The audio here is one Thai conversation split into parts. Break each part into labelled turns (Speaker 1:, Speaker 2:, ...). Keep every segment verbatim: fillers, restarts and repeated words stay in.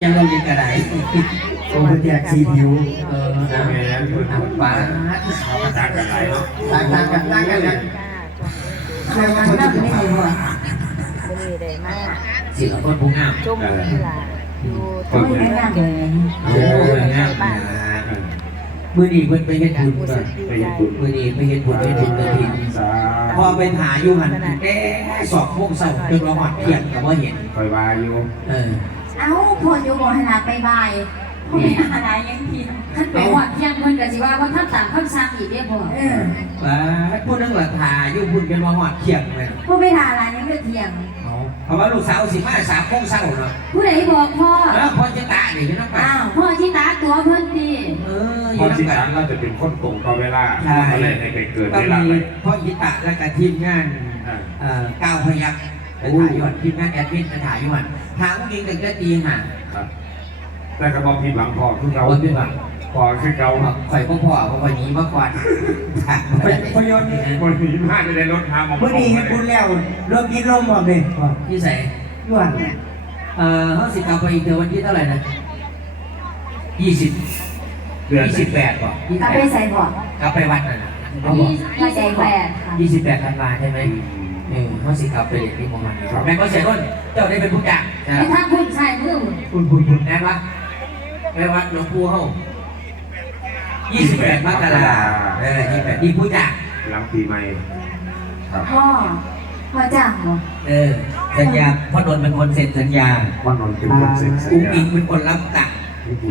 Speaker 1: ยังเราเรียนกระได
Speaker 2: ผมเป็นแจกซีพิว
Speaker 1: เออนะบ้าต่างกันไรเนาะต่างต่างกันต่างกันนะ
Speaker 3: ใครมานั่งไม่ได้หัว
Speaker 4: ดีเลยมาก
Speaker 1: สิ่งของคนผู้งาม
Speaker 4: จุ่มกีฬาอยู่
Speaker 3: ก็ไม่ได้นั่งเลย
Speaker 1: โอ้ยงามมือดีเพิ่นไปเฮ็ดบุญก่อนไปเฮ็ดบุญมือดีไปเฮ็ดบุญไปเฮ็ดบุญกระถิ่นพอไปหาอยู่หันแก่สอบพวกเศร้าจนเราหอดเพียงแต่ว่าเห็น
Speaker 2: คอยวาอยู่
Speaker 1: เออ
Speaker 3: เอ้าพออยู่บ่ขนาดไปบ่ายพ่อแม่อะไรยังทีท่านไปหอดเที่ยงเพิ่นก็สิว่าว่าท่านต่างคำสั่งอีกเด้อพ่อเออ
Speaker 1: ว่าพูดเรื่องราคาอยู่บุญเป็นว่าหอดเที่ยงเลย
Speaker 3: พ่อไปหาอะไรยังเลือเที่ยง
Speaker 1: เพราะว่าลูกสาวสิมาสามโมงเช้าเนาะ
Speaker 3: ผู้ใดบอกพ่อ
Speaker 1: แล้วพ่อจะตาเดี๋ยวน้องไป
Speaker 3: อ้าวพ่อที่ตาตัวเพิ่นดี
Speaker 1: เออ
Speaker 2: พ่อที่ตาเราจะเป็นคนตรงต่อเวลาใช่ในไปเกิดเวลาไป
Speaker 1: พ่อยิตาและกับทีมงานเอ่อก้าวพยักไปถ่ายยอดทีมงานแอดมินไปถ่ายยอดทางผู้หญิงถึงจะตีห่าง
Speaker 2: ครับแต่กระบอกผิดหวังพอคือเรา
Speaker 1: ผิดหวัง
Speaker 2: พอคือเรา
Speaker 1: ข่อยพ่อพ่อเพราะวันนี้เมื่อก่อน
Speaker 2: พยนต์วันนี้มาจะได้รถทางมอง
Speaker 5: วันนี้ให้คุณแล้วรถกินลมบอกเลย
Speaker 1: ที่ใส่
Speaker 5: ย้วน
Speaker 1: เอ่อเขาสิกลับไปอีกเดือนวันที่เท่าไหร่นะยี่สิบยี่สิบแปดป่ะ
Speaker 3: กลับไปใส่บ่
Speaker 1: กลับไปวัดน่ะ
Speaker 3: ยี่สิบแปด
Speaker 1: ยี่สิบแปดธันวาใช่ไหมเออเขาสิกลับไปเรียนที่มอมันแม่ก็เสียต้นเจ้าได้เป็นผู้จัด
Speaker 3: ไม่ท่านพูดใช่มือ
Speaker 1: คุณคุณคุณแม่วะแม่วัดหลวงปู่เขายี่สิบแปดมกราเออยี่สิบแปดดีผู้จัด
Speaker 2: หลังปีใหม่
Speaker 3: พ่อพ่อจ้างเหรอ
Speaker 1: เออสัญญาพ่อนนท์เป็นคนเซ็นสัญญา
Speaker 2: พ่อนนท์เป็นคนเซ็นสัญญา
Speaker 1: อุ้งอิงเป็นคนรับตังค์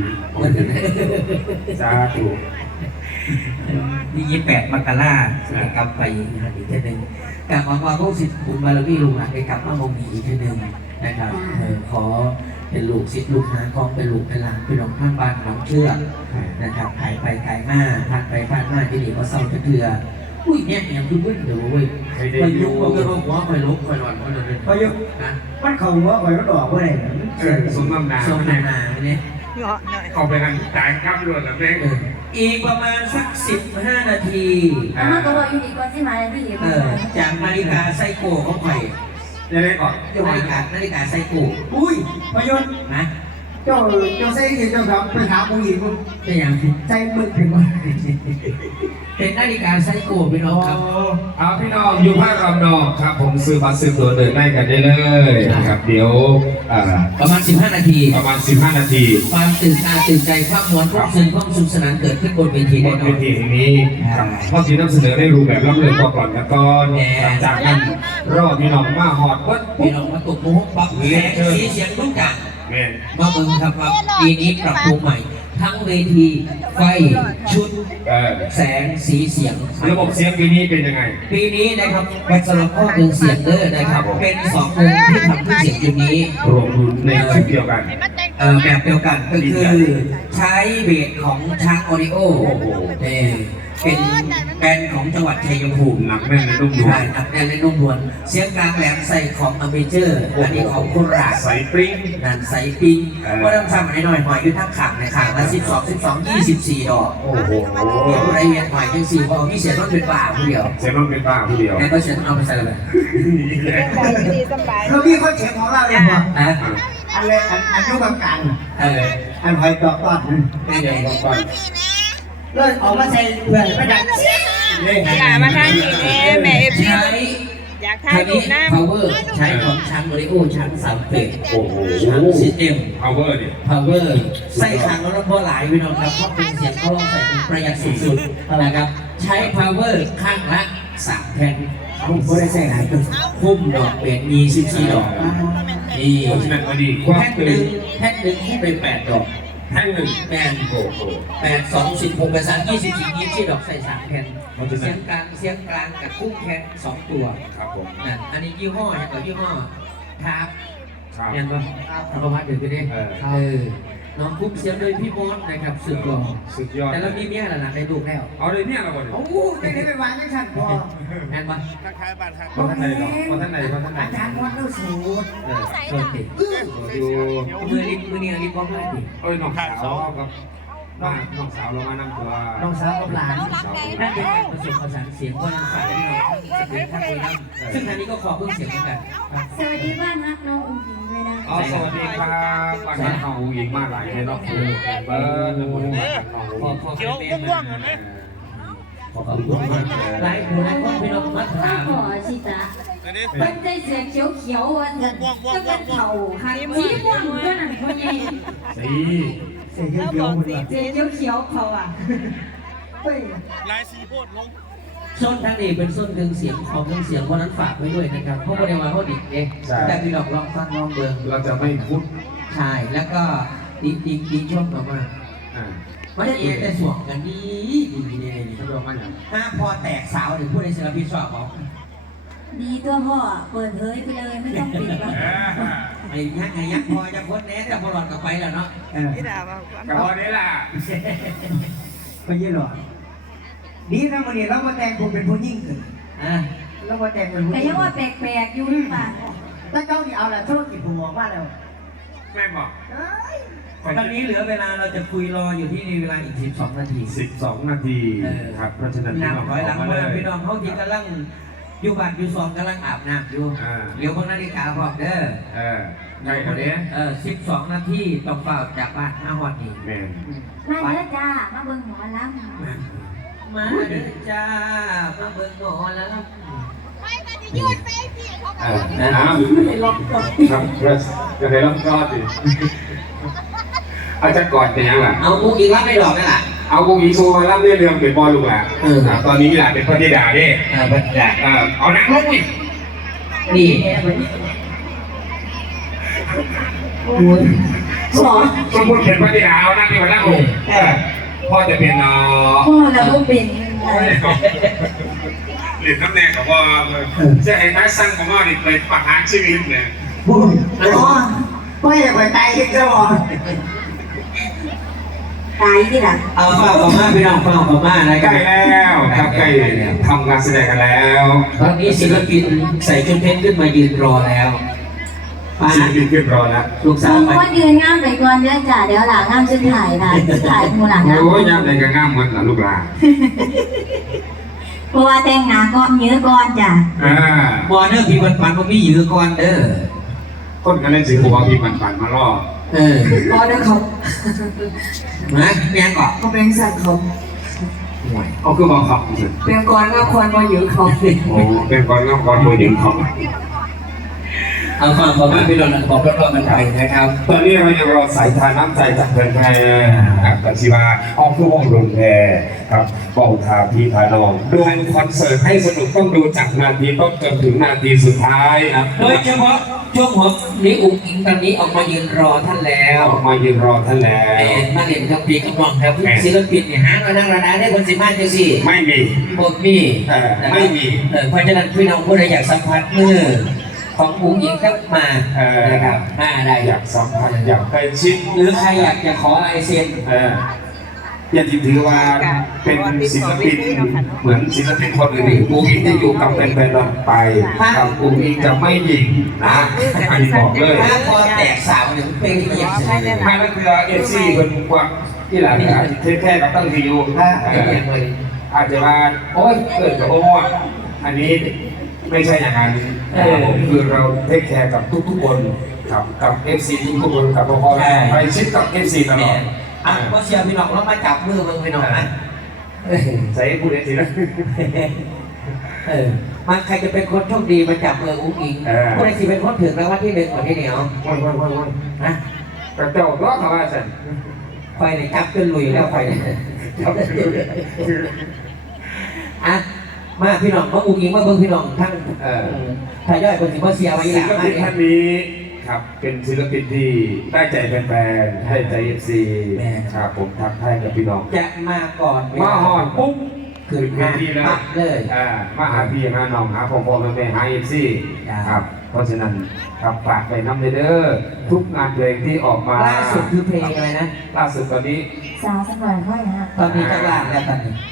Speaker 2: จ้าถูก
Speaker 1: ที่ยี่สิบแปดมกราจะกลับไปอีกทีหนึ่งกลับมาว่าพวกศิษย์บุญบารมีลุงอ่ะได้กลับมามงอีกทีหนึ่งนะครับขอเป็นลูกศิษย์ลูกหากองเป็นลูกเป็นหลานเป็นน้องท่านบ้านน้องเชื่อนะครับหายไปไกลมากผ่านไปผ่านมาที่นี่ก็เศร้าจะเถื่ออุ้ยเนี่ยยังคือวิ่งเดี๋ยวเว้ยไปยุกไปลุกหัวไปลุกไปหลอนไปหลอน
Speaker 5: ไปยุกมันเข่าหัวไปก็ดอกไปเลย
Speaker 2: สมน้ำหนา
Speaker 1: สมน้ำหนาเนี่ย
Speaker 2: เขาไปกันจ่ายครับรวดแบบนี้
Speaker 1: อีกประมาณสักสิบห้านาที
Speaker 3: อ่าตัวเราอยู่ดีก่อนที่มาที่
Speaker 1: เออจากนาฬิกาไซโก้เขาไป
Speaker 2: จะได้ก่อน
Speaker 1: นาฬิกานาฬิกาไซโก้
Speaker 5: อุ้ยพยนต์
Speaker 1: นะ
Speaker 5: เจ้าเจ้าใส่เจ้าครับไปหาผู้หญิง
Speaker 1: เป็นอย่าง
Speaker 5: ใจมึกถึงว่า
Speaker 1: เป็นนาฬิกาไซโก้พี่น้องครับ
Speaker 2: เอาพี่น้องอยู่ภาครำนองครับผมซื้อบัตรซื้อตัวเดินได้กันได้เลยนะครับเดี๋ยว
Speaker 1: ประมาณสิบห้านาที
Speaker 2: ประมาณสิบห้านาที
Speaker 1: ความตื่นตาตื่นใจความมวลความซึ้งความสุขสนานเกิดขึ้นบนเวที
Speaker 2: บนเวทีแห่งนี้ครับพ่อที่นำเสนอได้รู้แบบรับเลยก่อนแล้วก็จากนั้นรอบพี่น้องมาหอดวัด
Speaker 1: พี่น้องมาตกมุกปักแสงสีเสียงทุกอย่างมาเบิ่งครับว่าปีนี้ปรับปรุงใหม่ทั้งเวทีไฟชุดแสงสีเสียง
Speaker 2: ระบบเสียงปีนี้เป็นยังไง
Speaker 1: ปีนี้นะครับเป็นสำหรับข้อมูลเสียงเด้อนะครับเป็นสองวงที่ทำขึ้นเสียงอยู่นี้
Speaker 2: รวมในชุดเดียวกัน
Speaker 1: เออแบบเดียวกันก็คือใช้เบสของช้างออดิโอเออเป็นแบรนด์ของจังหวัดชัยภูมิ
Speaker 2: หนักแน่นในนุ่มนวล
Speaker 1: หนักแน่นในนุ่มนวลเสียงกลางแหลมใส่ของอเมเจอร์อันนี้ของโคราช
Speaker 2: ใส่ปริ้ง
Speaker 1: นั่นใส่ปริ้งก็ต้องทำให้หน่อยหน่อยอยู่ทั้งขังในขังละสิบสองสิบสองยี่สิบสี่ดอก
Speaker 2: โอ้โห
Speaker 1: เดี๋ยวไรเวียนหน่อยยังสี่พอพี่เสียต้นเป็นบ้าผู้เดียว
Speaker 2: เสียต้นเป็นบ้าผู้เดียว
Speaker 1: แม่ก็เสียต้นเอาไปใส่เลย
Speaker 5: เรามีคนเสียงของเราเลยป่ะ
Speaker 1: อั
Speaker 5: นเลยอันยุบกลางอันหอยตอกต้อน
Speaker 1: ไม่ใหญ่ตอกต้อน
Speaker 5: เลิกออกมาใส่เพื่อนประดับ
Speaker 4: อย่ามาทางนี้แม่เอฟซีอยากทานดูน้ำ
Speaker 1: power ใช้ของชั้นโอริโอชั้นสามเฟส
Speaker 2: โอ้โห
Speaker 1: ชั้นซิสเต็ม
Speaker 2: power เนี่ย
Speaker 1: power ใส่ถังแล้วพอหลายพี่น้องครับเพราะเป็นเสียงเขาลองใส่ประหยัดสุดๆนะครับใช้ power ข้างละสามแผ่น
Speaker 5: คุ้มก็ได้ใส่ไหน
Speaker 1: คุ้มดอกเปลี่ยนมีสิบสี่ดอกนี่
Speaker 2: ฉะนั้นก็ดี
Speaker 1: แผ่นหนึ่งแผ่นหนึ่งคุ้มไปแปดดอก
Speaker 2: แผ่นหนึ่ง
Speaker 1: แผ่นโอ้โหแปดสองสิบหกแปดสามยี่สิบสี่ยี่สิบดอกใส่สามแผ่นเสียงกลางเสียงกลางกับคุ้มแค่สองตัว
Speaker 2: ครับผม
Speaker 1: นั่นอันนี้ยี่ห้ออย่างกับยี่ห้อทับเห็นป่ะธรรมวัฒน์เดี๋ยวไปดิเออน้องคุ้มเสียงโดยพี่มดนะครับสุดหล่อ
Speaker 2: สุดยอด
Speaker 1: แต่เรามีเมียแล้วนะในลูกแล้ว
Speaker 2: เอาเลยเนี่ยเราบ่
Speaker 5: โอ้โหไม่ได้ไปวางยังฉันพอ
Speaker 1: เห็นป่ะ
Speaker 2: เพราะท่านไหนเพราะท่านไหนเพราะท่านไหน
Speaker 5: อาจารย์วัดลูกสูตร
Speaker 1: เออโอเค
Speaker 2: ดู
Speaker 1: มือลิ้นมือเนียลิ้นบ้องได้ดิ
Speaker 2: เอ้ยน้องสาวครับบ้านน้องสาวเรามานั่งตัว
Speaker 5: น้องสาวกับหลาน
Speaker 1: นั่นเป็นการผสมผสานเสียงว่าน้องสาวที่เราจะเป็นท่านคุยนั่งซึ่งทางนี้ก็ขอเพิ่มเสียงเหมือนกัน
Speaker 3: สวัสดีบ้านนักน้องอุ้งอิงด้วยนะ
Speaker 2: อ๋อสวัสดีครับบ้านน้องอูอีกมาหลายเลยเนาะเบิร์ดน้องอู
Speaker 1: ขอขอ
Speaker 4: เขียวม่วงๆเห็นไหม
Speaker 1: ขอขอบคุณมากหลายคนหลายคนพี่น้องมาถาม
Speaker 3: ขอชิตะเป็นใจเสียเขียวเขียววันจะเป็นเข่าหางสีม่วงก็นั่นคนใหญ่
Speaker 2: สี
Speaker 5: เสียเยอะๆหมดเลย
Speaker 3: เสียเขียวเขียวเขาอ่ะ
Speaker 5: เฮ้ย
Speaker 4: ลายสีโพดลง
Speaker 1: ส้นทางนี้เป็นส้นเครื่องเสียงของเครื่องเสียงเพราะนั้นฝากไว้ด้วยนะครับเพราะว่าในวันเขาดิบเองแต่พี่น้องลองฟังลองเบิ่ง
Speaker 2: เราจะไม่พูด
Speaker 1: ใช่แล้วก็ดีดีดีชอบมาก
Speaker 2: อ่า
Speaker 1: ไม่ได้เองแต่สวมกันดีดีดีดีดีเขาบอกว่าถ้าพอแตกสาวถึงผู้ใดศิลปินชอบบอก
Speaker 3: ดีตัวพ่อเปิดเผยไปเลยไม่ต้องปิดหรอก
Speaker 1: ไอ้ยักษ์ไอ้ยักษ์พอจะพ้นแน่แต่พอหลอดกลับไปแล้วเนาะ
Speaker 5: เออ
Speaker 4: พี่ดาวว่า
Speaker 2: กับพอนี้ล่ะ
Speaker 5: ไม่ใช่หรอดีนะวันนี้เรามาแต่งผมเป็นผู้ยิ่งขึ้น
Speaker 1: อ่ะ
Speaker 5: เรามาแต่งเป็นผู้
Speaker 3: แต่
Speaker 5: ยิ่ง
Speaker 3: ยังว่าแปลกๆอยู่หรือเปล่า
Speaker 5: ถ้าเจ้านี่เอาละธุรกิจผมบอกว่าแล้ว
Speaker 2: แม่บอก
Speaker 1: ตอนนี้เหลือเวลาเราจะคุยรออยู่ที่นี่เวลาอีกสิบสองนาที
Speaker 2: สิบสองนาทีครับเพราะฉะนั้น
Speaker 1: นับถอยหลัง
Speaker 2: มา
Speaker 1: มา
Speaker 2: เลย
Speaker 1: พี่น้องเขาที่กำลังอยู่บ้านอยู่ซองกำลังอาบน้ำอยู่
Speaker 2: อ่า
Speaker 1: เดี๋ยวพวกนาฬิกาบอกเด้อ
Speaker 2: เออไก่คนนี้
Speaker 1: เออสิบสองนาทีต้องเฝ้าจากบ้านห้าฮอดนี่
Speaker 2: แม่
Speaker 3: มาเด้อจ้ามาเบิ่งหมอลำ
Speaker 1: มาเด้อจ้ามาเบิ่งหมอแล้ว
Speaker 2: เออนะครับครับจะได้รับกอดดิอาจจะกอดเป็นยังไง
Speaker 1: เอากูอีกรับไม่หลอกนั่นแหละ
Speaker 2: เอาวงอีโซมาล่ำเรื่องเรื่องเป็นบอลลูกหล่ะ
Speaker 1: เออ
Speaker 2: ตอนนี้หล่ะเป็นพระธิดาเด้
Speaker 1: เออบัดนี้
Speaker 2: เออเอาหนักลงดิ
Speaker 1: นี่
Speaker 3: สอน
Speaker 2: สมมติเป็นพระธิดาเอานั่งดีกว่านั่งลงเออพ่อจะเป็นเนาะ
Speaker 3: พ่อแล้วก็เป็น
Speaker 2: หรือน้ำแดงกับว่าจะให้ท้ายสั่งของว่าดิไปประหารชีวิตเนี่ย
Speaker 5: บุ้งอ๋อพ่ออยากไปตายที่เจ้าหรอ
Speaker 3: ตายที่หลัง
Speaker 1: เอาเฝ้ากับมาพี่น้องเฝ้ากับมานะค
Speaker 2: ใก
Speaker 1: รั
Speaker 2: ล้
Speaker 1: บ
Speaker 2: แล้วครับใกล้ทำงานแสดงกันแล้ว
Speaker 1: ตอนนี้ศิลปินใส่ชุดเพชรขึ้นมายืนรอแล้วป้า
Speaker 2: ศิลปินขึ้นรอแล้ว
Speaker 1: ลูกสาว
Speaker 3: มึง
Speaker 1: ไป
Speaker 3: ว่ายืนงามไปก่อนเด้อจ้าเดี๋ยวหลังงามจะถ่ายค่ะจะถ่ายมูหลังงาม
Speaker 2: โอ้ยยามใดก็งามเหมือนลูกหลาน
Speaker 3: เพราะว่าแต่งหน้าก้อนเยอะก่อนจ้ะ
Speaker 2: อ่า
Speaker 1: บอเนอร์พี่ปันปันมันมียื้อก่อนเด้อ
Speaker 2: คนกันเล่นสีหัวพี่ปันปันมาล่อ
Speaker 1: เออ
Speaker 5: พ่อเด้อเขา
Speaker 1: นะแม่งก่อน
Speaker 5: เขาเป็นสัตว์เขา
Speaker 2: เอาคือบอกขับสุด
Speaker 5: เป็นก่อนก็ควรมาอยู่เขา
Speaker 2: โอ้เป็นก่อนน้องก่อนมือหนึ่งของ
Speaker 1: เอาฟังบอกว่าพี่รอนบอกรอบๆมันไปนะครับ
Speaker 2: ตอนนี้เรายังรอสายทานน้ำใจจากเพื่อนแพรกับปัจจิวาออกคือวงลงแพรครับเป่าทาพีพานองดูคอนเสิร์ตให้สนุกต้องดูจากนาทีต้นจนถึงนาทีสุดท้ายครับ
Speaker 1: โดยเฉพาะช่วงหัวนี้อุ้งอิงตอนนี้ออกมายืนรอท่านแล้ว
Speaker 2: ออกมายืนรอท่านแล้
Speaker 1: ไอ้
Speaker 2: ว
Speaker 1: มาเรียนกับปีกับน้องครับศิลปินเนี่ยหามานั่งระนาได้คนสิมาจังสิ
Speaker 2: ไม่มี
Speaker 1: พวกมี
Speaker 2: เออไม่มี
Speaker 1: เออเพราะฉะนั้นพี่น้องผู้ใดอยากสัมผัสมือของอุ้งอิงก็มา
Speaker 2: เออ
Speaker 1: นะครับมาได้
Speaker 2: อยากสัมผัสอยากใกล้ชิด
Speaker 1: หรือใครอยากจะขอลายเซ็น
Speaker 2: เอออย่าถือว่าเป็นศิลปินเหมือนศิลปินคนอื่นๆกูอิงจะอยู่กับเป็นเป็นไปกับกูอิงจะไม่หยิงนะอันนี้บอกเลย
Speaker 1: ถ้าพอแตกสาวเนี่ยมันเป็นที่อยากเสนอ
Speaker 2: ถ้านักเรือเอฟซีเป็นกว่าที่หลังเนี่ยอาจจะเทแค่กับตั้งทีอยู่ถ้า
Speaker 1: ไอ้เนี่ยเลย
Speaker 2: อาจจะมาโอ๊ยเกิดกับโอ้ว่าอันนี้ไม่ใช่อย่างนั้นผมคือเราเทคแคร์กับทุกๆคนกับกับเอฟซีทุกๆคนกับพ่อแม่ไปชิดกับเอฟซีตลอด
Speaker 1: อ่ะพอเชียร์พี่น้องเรามาจับมือมึงพี่น้องนะ
Speaker 2: ใส่พูดเองสินะ
Speaker 1: เออมันใครจะเป็นคนโชคดีมาจับมืออุ้งอิงผู้ใดสิเป็นคนถึงรางวัลที่หนึ่งกว่าที่เหนียว
Speaker 2: วันวันวันวัน
Speaker 1: นะ
Speaker 2: กระเจ้าล้อเขาว่าสัน
Speaker 1: ไฟเนี่ยจับจนลุยแล้วไฟเนี่ย
Speaker 2: ครับ
Speaker 1: อ่ะมาพี่น้องมาอุ้งอิงมาเบิ่งพี่น้องทั้ง
Speaker 2: เออ
Speaker 1: ทายอยคนสิมาเชียร์ไว้
Speaker 2: ศิ
Speaker 1: หลัง
Speaker 2: ล
Speaker 1: มา
Speaker 2: ปิน
Speaker 1: เนี่ย
Speaker 2: ท่านนี้ครับเป็นศิลปินที่ได้ใจแฟนๆได้ใจเอฟซีครับผมทักทายกับพี่น้อง
Speaker 1: จะมาก่อน
Speaker 2: มาหอนปุ๊บ
Speaker 1: คื
Speaker 2: ขึ้
Speaker 1: น
Speaker 2: น
Speaker 1: มา
Speaker 2: เวทีแล้ว
Speaker 1: ปั๊บเลย
Speaker 2: อ่ามาหาพี่หาน้องหาพ่อพ่อแม่แม่หาเอฟซีครับเพราะฉะนั้นครับฝากไปน้ำเด้อทุกงานเพลงที่ออกมา
Speaker 1: ล่าสุดคือเพลงอะไรนะ
Speaker 2: ล่าสุดตอนนี้
Speaker 3: สาวสักหน่อยค่อยนะ
Speaker 1: ตอนนี้จะล่างแล้วตอนนี้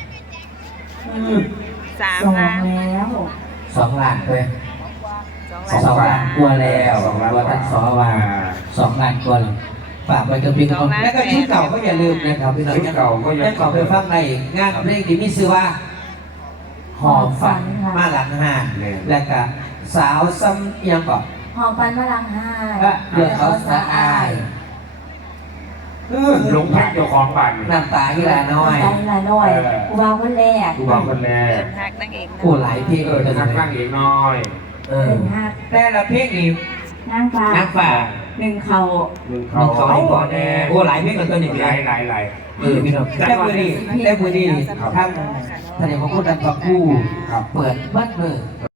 Speaker 4: สาม
Speaker 3: สอง
Speaker 4: ล้าน
Speaker 3: แล้ว
Speaker 1: สองล้านเลย
Speaker 4: สอง
Speaker 1: ส
Speaker 4: ล้า
Speaker 1: อน งล้านกว่าแล้วว่าท่านสอว่าสองล้านกว่าแล้วฝากไว้กับพี่น้องแล้วก็ชุดเก่าก็อย่าลืมนะครับพี่น้อง
Speaker 2: ชุดเก่าก็ยัง
Speaker 1: ได้ขอไปฟังในงานเพลงที่มีชื่อว่าหอบฝันมาหลังห้านแล้วก็สาวซ้ำยังก่อน
Speaker 3: หหอมปันมะลังห้า
Speaker 1: เพื่อเขาสะอาย
Speaker 2: เออหลงพักเจ้าของบ้านนี่
Speaker 1: น้ำตาที่ลาน้อย
Speaker 3: ใจละน้อยกูวางคนแรก
Speaker 2: กูบอกคนแรก
Speaker 4: หักนางเอก
Speaker 1: โอ้หลายเพลง
Speaker 2: เออจะทักนั่งเองน้อย
Speaker 1: เออ
Speaker 3: เป็นหัก
Speaker 1: แต่ละเพลงนี่
Speaker 3: นางฟ้า
Speaker 1: นักฝ่า
Speaker 3: หนึ่งเขา
Speaker 2: มึง
Speaker 1: เขา
Speaker 2: เขา
Speaker 1: เขาบอกแน่โอ้หลายเพลงกันตัวหนึ่ง
Speaker 2: หลายหลายหลาย
Speaker 1: เออพี่น้องแต่มือนี้แต่มือนี้ท่านท่านเอกพระพุทธดันพระคู่
Speaker 2: ครับ
Speaker 1: เปิดวัดมือ